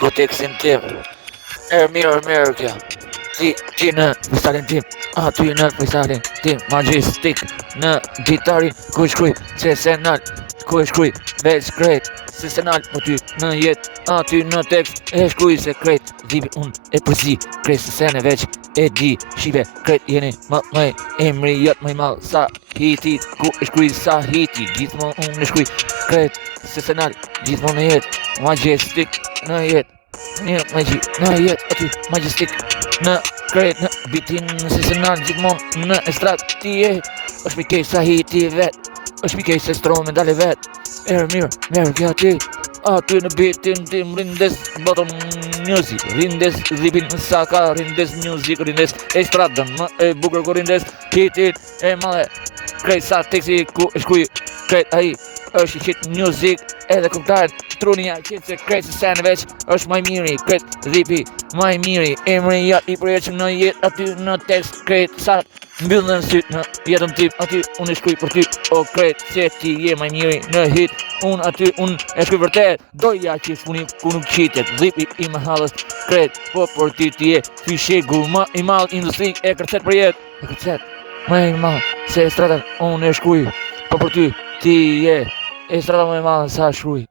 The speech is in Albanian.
ku tekstin tim. Mirë kjo. Ti në freestyle tim, ty në freestyle tim, majestic në gitarin ku shkruj sesenal, ku shkruj veç krejt, sesenal po ty në jet, ty në tekst e shkruj sekret, dhibi unë e përzi, krejt sesene veç e di, shive krejt jeni më emri jot më i madh sa hiti, ku e shkruj sa hiti, gjithmonë unë e shkruj krejt sesenal, gjithmonë në jet, majestic në jet. Në jet aty majestic në krejt në bitin sesenal gjithmonë në estrat ti e është mikej sa hiti vet, është mikej se strome dale vet. Mirë kjo ti aty në bitin tim rindes bottom music, rindes dhipin saka, rindes music, rindes estradën më e bukur ku rindes hitin e madhe krejt sa teksti ku e shkuj krejt ai është hit music edhe këngëtar trunia që se krejt se sen veç është maj miri krejt dhipi maj miri emri jat i përjeqëm në jet aty në tekst krejt sa mbyllën syt në jetën tim aty unë e shkruj për ty o krejt se ti je maj miri në hit unë aty unë e shkruj vërtet doja që s'puni ku nuk qitet dhipi i më halës krejt po për ty ti je fishegu më i madh industri e kërcet për jet e kërcet më i madh se stratën unë e shkruj po për ty ti je e strada më e madhe sa shkruj